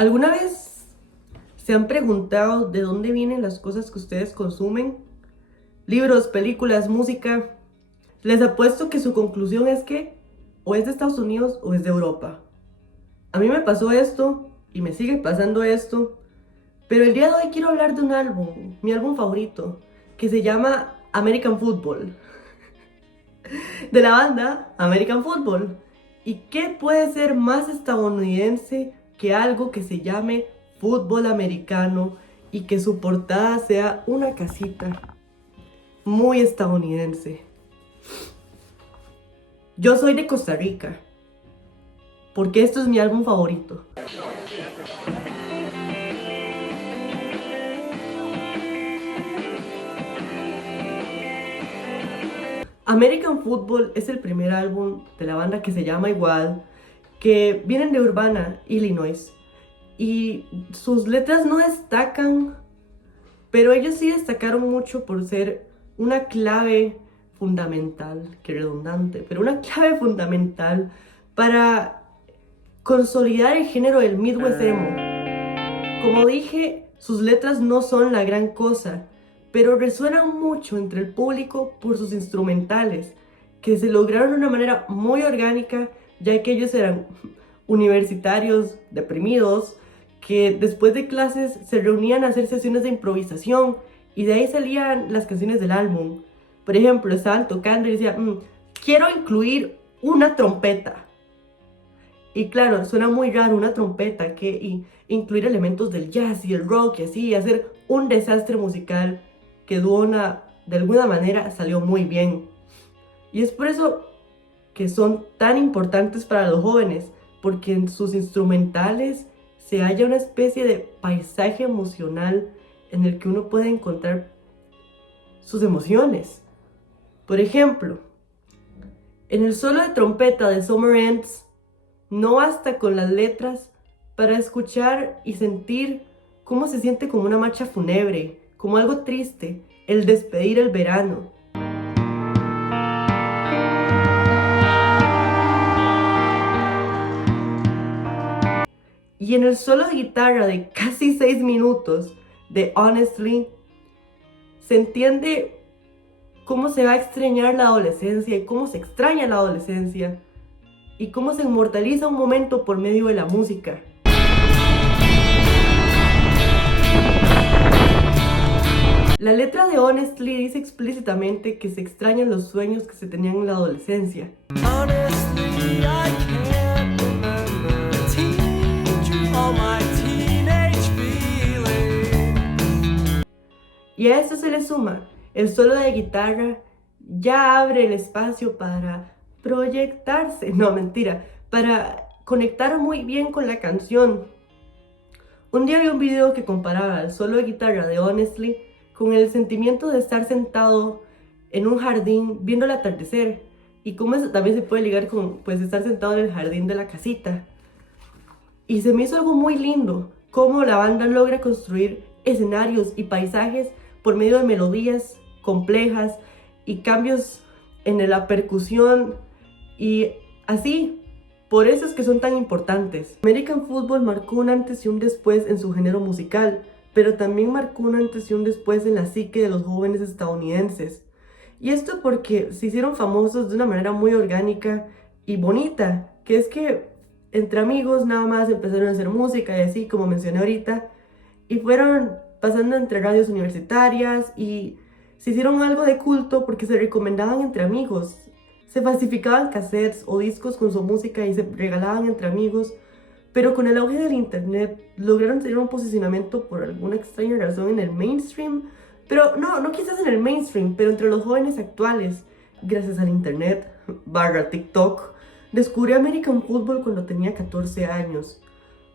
¿Alguna vez se han preguntado de dónde vienen las cosas que ustedes consumen? Libros, películas, música. Les apuesto que su conclusión es que o es de Estados Unidos o es de Europa. A mí me pasó esto y me sigue pasando esto, pero el día de hoy quiero hablar de un álbum, mi álbum favorito, que se llama American Football, de la banda American Football. ¿Y qué puede ser más estadounidense que algo que se llame fútbol americano y que su portada sea una casita? Muy estadounidense. Yo soy de Costa Rica, porque esto es mi álbum favorito. American Football es el primer álbum de la banda que se llama igual, que vienen de Urbana, Illinois. Y sus letras no destacan, pero ellos sí destacaron mucho por ser una clave fundamental, que redundante, pero una clave fundamental para consolidar el género del Midwest emo. Como dije, sus letras no son la gran cosa, pero resuenan mucho entre el público por sus instrumentales, que se lograron de una manera muy orgánica, ya que ellos eran universitarios, deprimidos, que después de clases se reunían a hacer sesiones de improvisación y de ahí salían las canciones del álbum. Por ejemplo, estaban tocando y decían, quiero incluir una trompeta. Y claro, suena muy raro una trompeta que incluir elementos del jazz y el rock y así, hacer un desastre musical que de alguna manera salió muy bien. Y es por eso que son tan importantes para los jóvenes, porque en sus instrumentales se halla una especie de paisaje emocional en el que uno puede encontrar sus emociones. Por ejemplo, en el solo de trompeta de Summer Ends, no basta con las letras para escuchar y sentir cómo se siente como una marcha fúnebre, como algo triste, el despedir el verano. Y en el solo de guitarra de casi 6 minutos de Honestly, se entiende cómo se va a extrañar la adolescencia y cómo se extraña la adolescencia y cómo se inmortaliza un momento por medio de la música. La letra de Honestly dice explícitamente que se extrañan los sueños que se tenían en la adolescencia. Honestly, I can't remember all my teenage feelings. Y a esto se le suma el solo de guitarra, ya abre el espacio para proyectarse, no mentira, para conectar muy bien con la canción. Un día vi un video que comparaba el solo de guitarra de Honestly con el sentimiento de estar sentado en un jardín viendo el atardecer y cómo eso también se puede ligar con pues estar sentado en el jardín de la casita. Y se me hizo algo muy lindo, cómo la banda logra construir escenarios y paisajes por medio de melodías complejas y cambios en la percusión y así. Por eso es que son tan importantes. American Football marcó un antes y un después en su género musical, pero también marcó un antes y un después en la psique de los jóvenes estadounidenses. Y esto porque se hicieron famosos de una manera muy orgánica y bonita, que es que entre amigos nada más empezaron a hacer música y así, como mencioné ahorita, y fueron pasando entre radios universitarias y se hicieron algo de culto porque se recomendaban entre amigos. Se falsificaban cassettes o discos con su música y se regalaban entre amigos, pero con el auge del internet lograron tener un posicionamiento por alguna extraña razón en el mainstream, pero no quizás en el mainstream, pero entre los jóvenes actuales, gracias al internet, / TikTok. Descubrí American Football cuando tenía 14 años,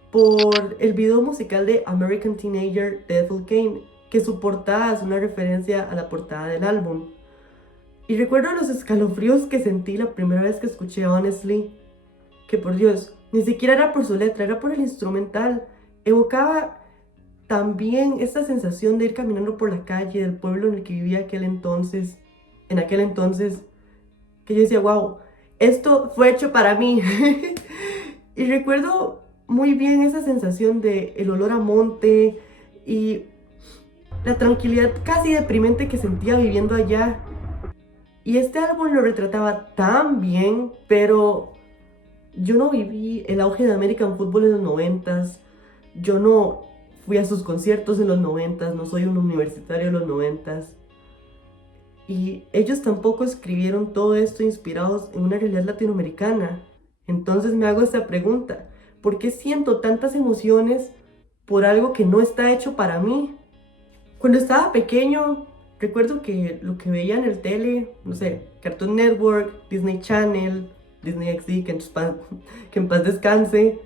por el video musical de American Teenager de Ethel Cain, que su portada es una referencia a la portada del álbum. Y recuerdo los escalofríos que sentí la primera vez que escuché Honestly, que por Dios, ni siquiera era por su letra, era por el instrumental. Evocaba también esta sensación de ir caminando por la calle del pueblo en el que vivía en aquel entonces, que yo decía, wow, esto fue hecho para mí. Y recuerdo muy bien esa sensación de el olor a monte y la tranquilidad casi deprimente que sentía viviendo allá. Y este álbum lo retrataba tan bien, pero yo no viví el auge de American Football en los noventas. Yo no fui a sus conciertos en los noventas, no soy un universitario de los noventas. Y ellos tampoco escribieron todo esto inspirados en una realidad latinoamericana. Entonces me hago esta pregunta: ¿por qué siento tantas emociones por algo que no está hecho para mí? Cuando estaba pequeño, recuerdo que lo que veía en el tele, no sé, Cartoon Network, Disney Channel, Disney XD, que en paz descanse,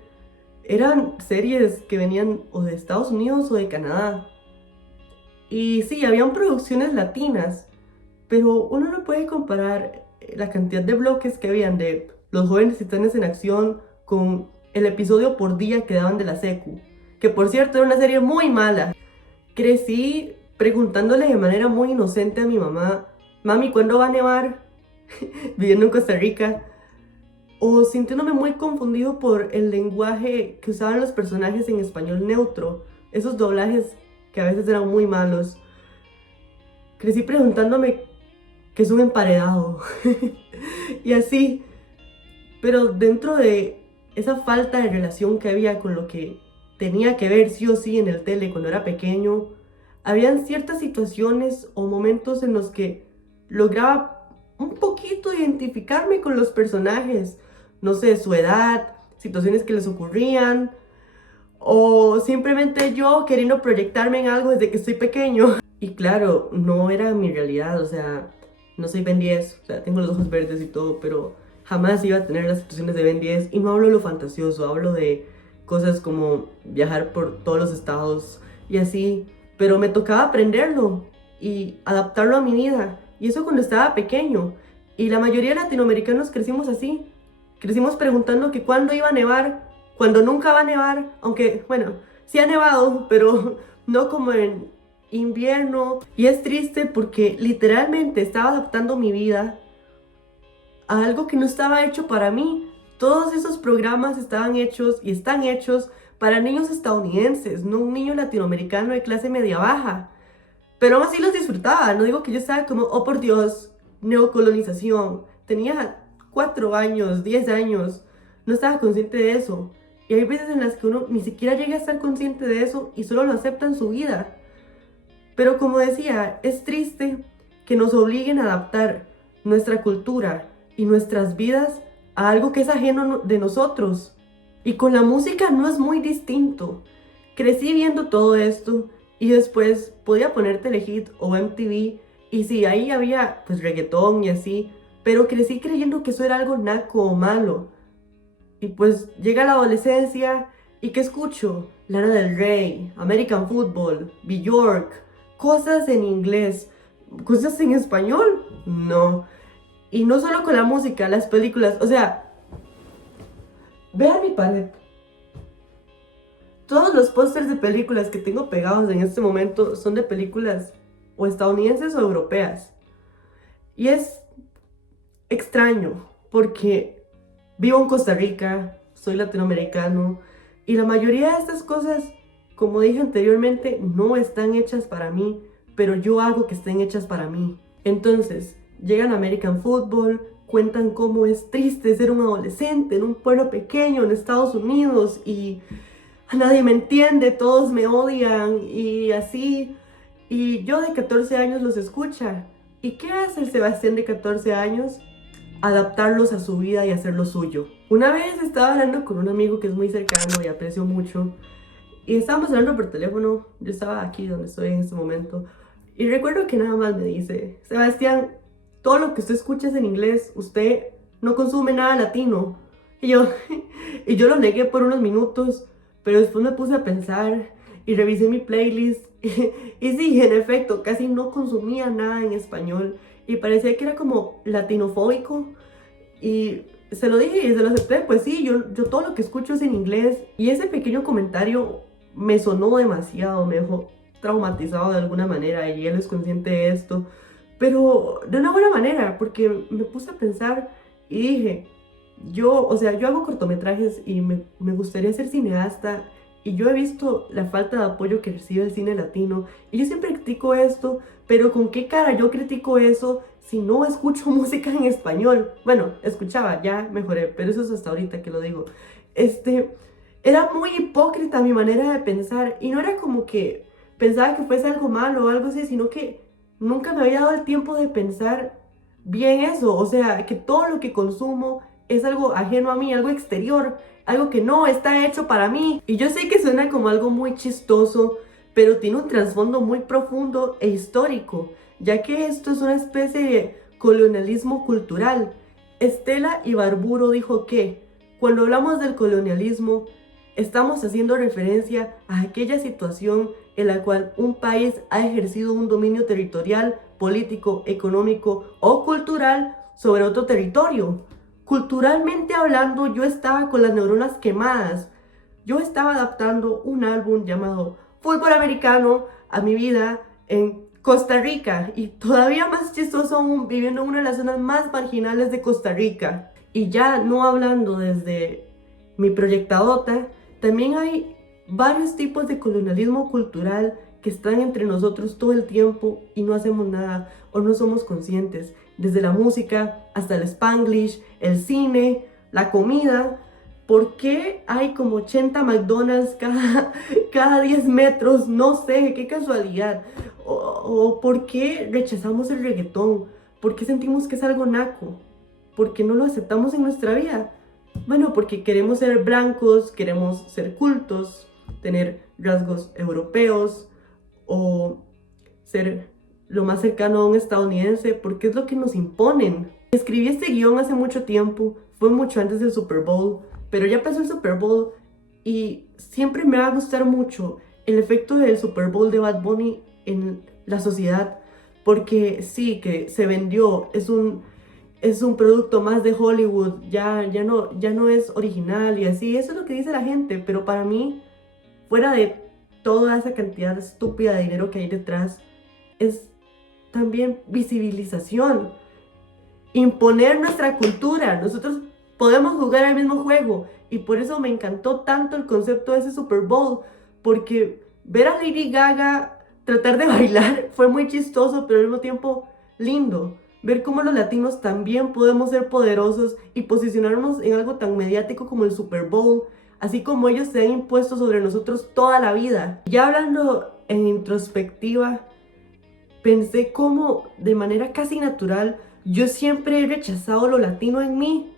eran series que venían o de Estados Unidos o de Canadá. Y sí, habían producciones latinas, pero uno no puede comparar la cantidad de bloques que habían de Los Jóvenes Titanes en Acción con el episodio por día que daban de la secu, que por cierto era una serie muy mala. Crecí preguntándole de manera muy inocente a mi mamá: mami, ¿cuándo va a nevar? Viviendo en Costa Rica. O sintiéndome muy confundido por el lenguaje que usaban los personajes en español neutro, esos doblajes que a veces eran muy malos. Crecí preguntándome qué es un emparedado. Y así. Pero dentro de esa falta de relación que había con lo que tenía que ver sí o sí en el tele cuando era pequeño, habían ciertas situaciones o momentos en los que lograba un poquito identificarme con los personajes. No sé, su edad, situaciones que les ocurrían, o simplemente yo queriendo proyectarme en algo desde que estoy pequeño. Y claro, no era mi realidad, o sea, no soy Ben 10, o sea, tengo los ojos verdes y todo, pero jamás iba a tener las situaciones de Ben 10. Y no hablo de lo fantasioso, hablo de cosas como viajar por todos los estados y así. Pero me tocaba aprenderlo y adaptarlo a mi vida. Y eso cuando estaba pequeño. Y la mayoría de latinoamericanos crecimos así. Crecimos preguntando que cuándo iba a nevar, cuando nunca va a nevar. Aunque, bueno, sí ha nevado, pero no como en invierno. Y es triste porque literalmente estaba adaptando mi vida a algo que no estaba hecho para mí. Todos esos programas estaban hechos y están hechos para niños estadounidenses, no un niño latinoamericano de clase media baja. Pero aún así los disfrutaba. No digo que yo estaba como, oh por Dios, neocolonización. Tenía 4 años, 10 años. No estaba consciente de eso. Y hay veces en las que uno ni siquiera llega a estar consciente de eso y solo lo acepta en su vida. Pero como decía, es triste que nos obliguen a adaptar nuestra cultura y nuestras vidas a algo que es ajeno de nosotros. Y con la música no es muy distinto. Crecí viendo todo esto y después podía poner Telehit o MTV y sí, ahí había pues reggaetón y así, pero crecí creyendo que eso era algo naco o malo. Y pues llega la adolescencia y ¿qué escucho? Lana del Rey, American Football, Bjork, cosas en inglés, cosas en español, no. Y no solo con la música, las películas, o sea, vean mi pared. Todos los pósters de películas que tengo pegados en este momento son de películas o estadounidenses o europeas. Y es extraño porque vivo en Costa Rica, soy latinoamericano y la mayoría de estas cosas, como dije anteriormente, no están hechas para mí, pero yo hago que estén hechas para mí. Entonces, llegan a American Football, cuentan cómo es triste ser un adolescente en un pueblo pequeño en Estados Unidos y nadie me entiende, todos me odian y así. Y yo de 14 años los escucha. ¿Y qué hace el Sebastián de 14 años? Adaptarlos a su vida y hacerlo suyo. Una vez estaba hablando con un amigo que es muy cercano y aprecio mucho. Y estábamos hablando por teléfono. Yo estaba aquí donde estoy en este momento. Y recuerdo que nada más me dice: Sebastián, todo lo que usted escucha es en inglés. Usted no consume nada latino. Y yo, y yo lo negué por unos minutos. Pero después me puse a pensar y revisé mi playlist y sí, en efecto, casi no consumía nada en español y parecía que era como latinofóbico y se lo dije y se lo acepté. Pues sí, yo todo lo que escucho es en inglés y ese pequeño comentario me sonó demasiado, me dejó traumatizado de alguna manera y él es consciente de esto, pero de una buena manera porque me puse a pensar y dije: o sea, yo hago cortometrajes y me gustaría ser cineasta y yo he visto la falta de apoyo que recibe el cine latino y yo siempre critico esto, pero ¿con qué cara yo critico eso si no escucho música en español? Bueno, escuchaba, ya mejoré, pero eso es hasta ahorita que lo digo. Este, Era muy hipócrita mi manera de pensar y no era como que pensaba que fuese algo malo o algo así, sino que nunca me había dado el tiempo de pensar bien eso, o sea, que todo lo que consumo es algo ajeno a mí, algo exterior, algo que no está hecho para mí. Y yo sé que suena como algo muy chistoso, pero tiene un trasfondo muy profundo e histórico, ya que esto es una especie de colonialismo cultural. Estela Ibarburo dijo que cuando hablamos del colonialismo, estamos haciendo referencia a aquella situación en la cual un país ha ejercido un dominio territorial, político, económico o cultural sobre otro territorio. Culturalmente hablando, yo estaba con las neuronas quemadas. Yo estaba adaptando un álbum llamado Fútbol Americano a mi vida en Costa Rica y todavía más chistoso aún viviendo en una de las zonas más marginales de Costa Rica. Y ya no hablando desde mi proyectadota, también hay varios tipos de colonialismo cultural que están entre nosotros todo el tiempo y no hacemos nada o no somos conscientes. Desde la música hasta el Spanglish, el cine, la comida. ¿Por qué hay como 80 McDonald's cada 10 metros? No sé, qué casualidad. O ¿por qué rechazamos el reggaetón? ¿Por qué sentimos que es algo naco? ¿Por qué no lo aceptamos en nuestra vida? Bueno, porque queremos ser blancos, queremos ser cultos, tener rasgos europeos o ser lo más cercano a un estadounidense, porque es lo que nos imponen. Escribí este guión hace mucho tiempo, fue mucho antes del Super Bowl, pero ya pasó el Super Bowl y siempre me va a gustar mucho el efecto del Super Bowl de Bad Bunny en la sociedad, porque sí, que se vendió, es un producto más de Hollywood, ya no es original y así, eso es lo que dice la gente, pero para mí, fuera de toda esa cantidad estúpida de dinero que hay detrás, es también visibilización, imponer nuestra cultura. Nosotros podemos jugar al mismo juego y por eso me encantó tanto el concepto de ese Super Bowl, porque ver a Lady Gaga tratar de bailar fue muy chistoso, pero al mismo tiempo lindo. Ver cómo los latinos también podemos ser poderosos y posicionarnos en algo tan mediático como el Super Bowl, así como ellos se han impuesto sobre nosotros toda la vida. Ya hablando en introspectiva, pensé cómo de manera casi natural yo siempre he rechazado lo latino en mí.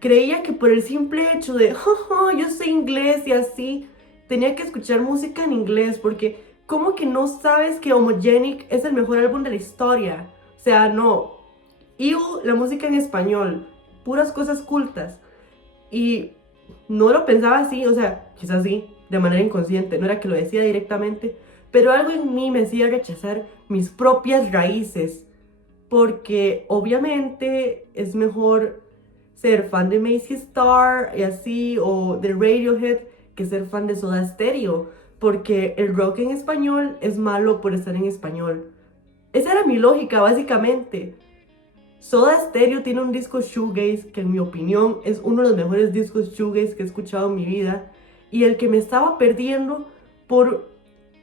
Creía que por el simple hecho de, yo sé inglés y así, tenía que escuchar música en inglés, porque ¿cómo que no sabes que Homogenic es el mejor álbum de la historia? O sea, no. Y la música en español, puras cosas cultas. Y no lo pensaba así, o sea, quizás sí, de manera inconsciente, no era que lo decía directamente, pero algo en mí me hacía rechazar mis propias raíces, porque obviamente es mejor ser fan de Macy Star y así, o de Radiohead, que ser fan de Soda Stereo, porque el rock en español es malo por estar en español. Esa era mi lógica, básicamente. Soda Stereo tiene un disco shoegaze que en mi opinión es uno de los mejores discos shoegaze que he escuchado en mi vida y el que me estaba perdiendo por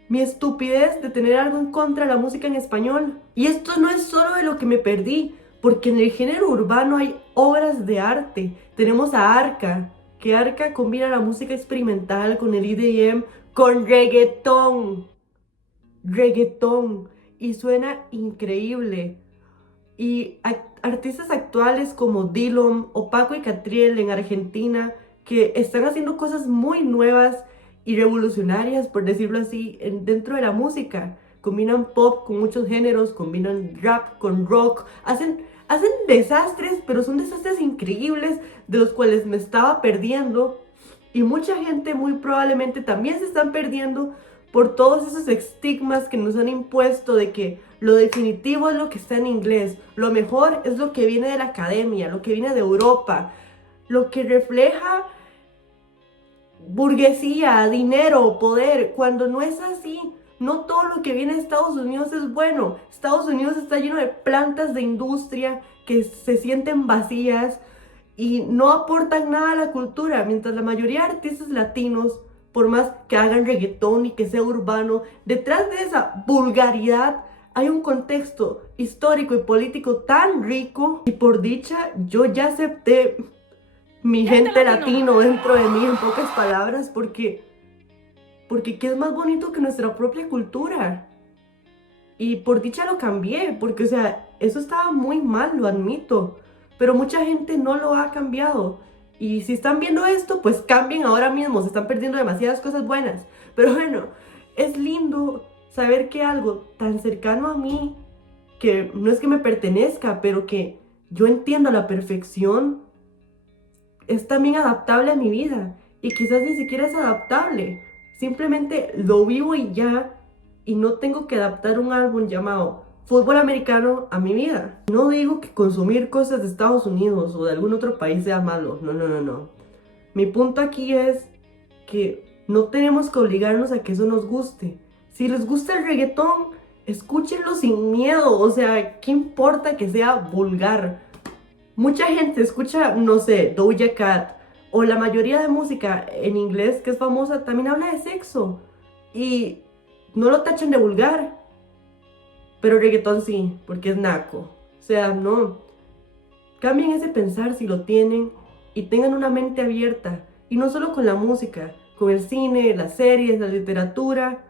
mi estupidez de tener algo en contra de la música en español. Y esto no es solo de lo que me perdí, porque en el género urbano hay obras de arte. Tenemos a Arca, que Arca combina la música experimental con el EDM, con reggaetón. Reggaetón. Y suena increíble. Y artistas actuales como Dillom o Paco y Catriel en Argentina que están haciendo cosas muy nuevas y revolucionarias, por decirlo así, dentro de la música. Combinan pop con muchos géneros, combinan rap con rock, hacen desastres, pero son desastres increíbles de los cuales me estaba perdiendo. Y mucha gente muy probablemente también se están perdiendo por todos esos estigmas que nos han impuesto de que lo definitivo es lo que está en inglés, lo mejor es lo que viene de la academia, lo que viene de Europa, lo que refleja burguesía, dinero, poder, cuando no es así. No todo lo que viene de Estados Unidos es bueno. Estados Unidos está lleno de plantas de industria que se sienten vacías y no aportan nada a la cultura, mientras la mayoría de artistas latinos, por más que hagan reggaetón y que sea urbano, detrás de esa vulgaridad hay un contexto histórico y político tan rico, y por dicha yo ya acepté mi gente latino dentro de mí, en pocas palabras, porque ¿qué es más bonito que nuestra propia cultura? Y por dicha lo cambié, porque o sea, eso estaba muy mal, lo admito, pero mucha gente no lo ha cambiado. Y si están viendo esto, pues cambien ahora mismo, se están perdiendo demasiadas cosas buenas. Pero bueno, es lindo saber que algo tan cercano a mí, que no es que me pertenezca, pero que yo entiendo a la perfección, es también adaptable a mi vida. Y quizás ni siquiera es adaptable. Simplemente lo vivo y ya. Y no tengo que adaptar un álbum llamado fútbol americano a mi vida. No digo que consumir cosas de Estados Unidos o de algún otro país sea malo. No, no, no, no. Mi punto aquí es que no tenemos que obligarnos a que eso nos guste. Si les gusta el reggaetón, escúchenlo sin miedo. O sea, ¿qué importa que sea vulgar? Mucha gente escucha, no sé, Doja Cat, o la mayoría de música en inglés que es famosa también habla de sexo. Y no lo tachan de vulgar, pero reggaetón sí, porque es naco. O sea, no. Cambien ese pensar si lo tienen y tengan una mente abierta. Y no solo con la música, con el cine, las series, la literatura.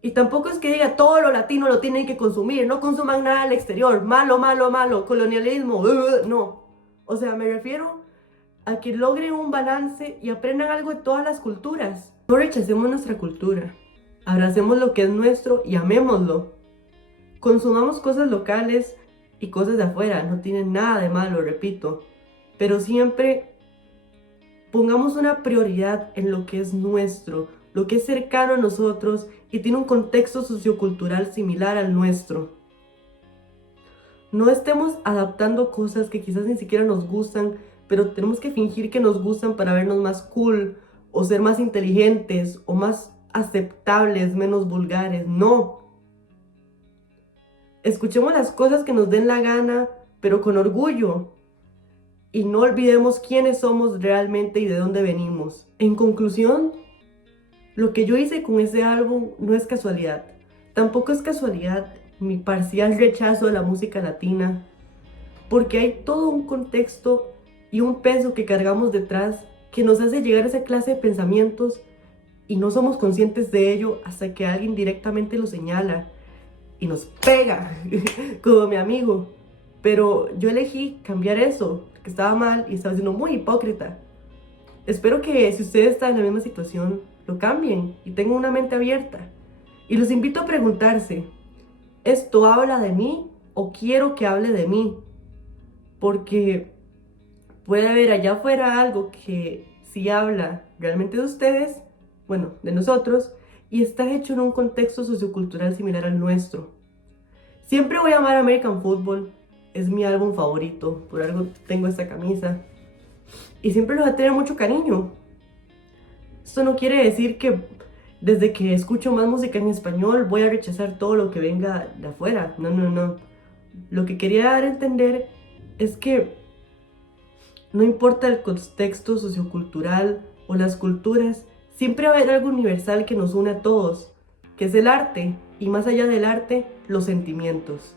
Y tampoco es que diga todo lo latino lo tienen que consumir, no consuman nada al exterior, malo, malo, malo, colonialismo, no. O sea, me refiero a que logren un balance y aprendan algo de todas las culturas. No rechacemos nuestra cultura, abracemos lo que es nuestro y amémoslo. Consumamos cosas locales y cosas de afuera, no tienen nada de malo, repito, pero siempre pongamos una prioridad en lo que es nuestro, lo que es cercano a nosotros y tiene un contexto sociocultural similar al nuestro. No estemos adaptando cosas que quizás ni siquiera nos gustan, pero tenemos que fingir que nos gustan para vernos más cool, o ser más inteligentes, o más aceptables, menos vulgares. No. Escuchemos las cosas que nos den la gana, pero con orgullo. Y no olvidemos quiénes somos realmente y de dónde venimos. En conclusión, lo que yo hice con ese álbum no es casualidad. Tampoco es casualidad mi parcial rechazo a la música latina, porque hay todo un contexto y un peso que cargamos detrás que nos hace llegar a esa clase de pensamientos y no somos conscientes de ello hasta que alguien directamente lo señala y nos pega, como mi amigo. Pero yo elegí cambiar eso, que estaba mal y estaba siendo muy hipócrita. Espero que si ustedes están en la misma situación, lo cambien y tengan una mente abierta. Y los invito a preguntarse, ¿esto habla de mí o quiero que hable de mí? Porque puede haber allá afuera algo que sí habla realmente de ustedes, bueno, de nosotros, y está hecho en un contexto sociocultural similar al nuestro. Siempre voy a amar American Football, es mi álbum favorito, por algo tengo esta camisa. Y siempre lo voy a tener mucho cariño. Esto no quiere decir que desde que escucho más música en español voy a rechazar todo lo que venga de afuera. No, no, no. Lo que quería dar a entender es que no importa el contexto sociocultural o las culturas, siempre va a haber algo universal que nos une a todos, que es el arte, y más allá del arte, los sentimientos.